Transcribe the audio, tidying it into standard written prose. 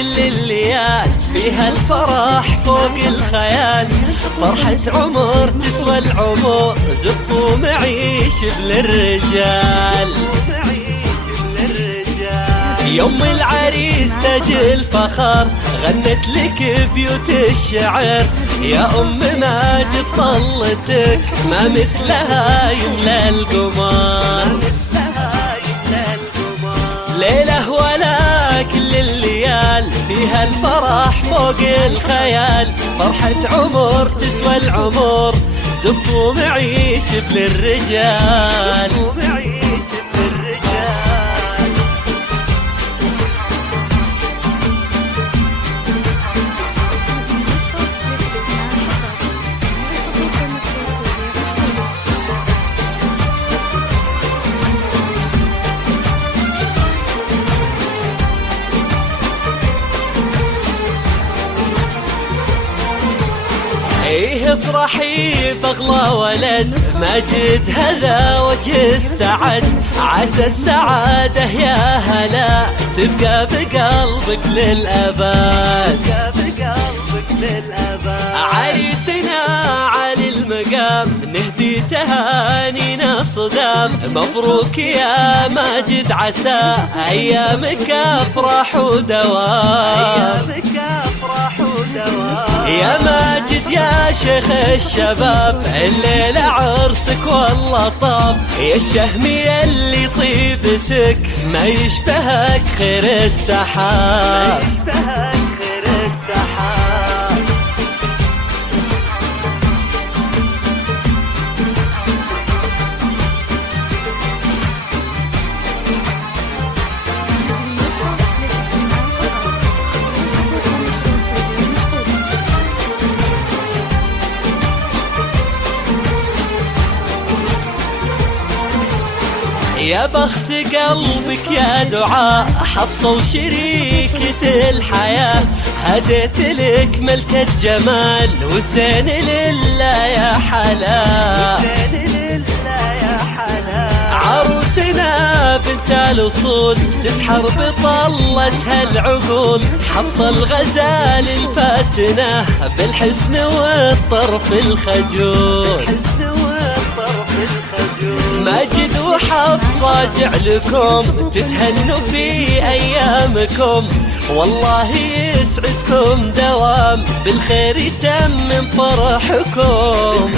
كل الليال فيها الفرح فوق الخيال، فرحة عمر تسوى العمر، زفوا معي شبل الرجال. يوم العريس تاج الفخر غنت لك بيوت الشعر، يا أم ماجد طلتك ما مثلها يملى القمر. ليلة ولا كل الليال فيها الفرح فوق الخيال، فرحة عمر تسوى العمر، زفوا معي شبل الرجال. ايه افرحي باغلى ولد ماجد هذا وجه السعد، عسى السعادة يا هلا تبقى بقلبك للأبد. عريسنا علي المقام نهدي تهانينا صدام، مبروك يا ماجد عسى أيامك أفراح ودوام. يا ماجد يا شيخ الشباب الليلة عرسك والله طاب، يا الشهمي اللي طيبتك ما يشبهك خير السحاب. يا بخت قلبك يا دعاء حفصة وشريكة الحياة، هديت لك ملكة جمال والزين لله يا حلا. عروسنا بنت الأصول تسحر بطلتها العقول، حفصة الغزال الفاتنة بالحسن والطرف الخجول. ماجد وحفص راجع لكم تتهنوا في أيامكم، والله يسعدكم دوام بالخير يتمم فرحكم.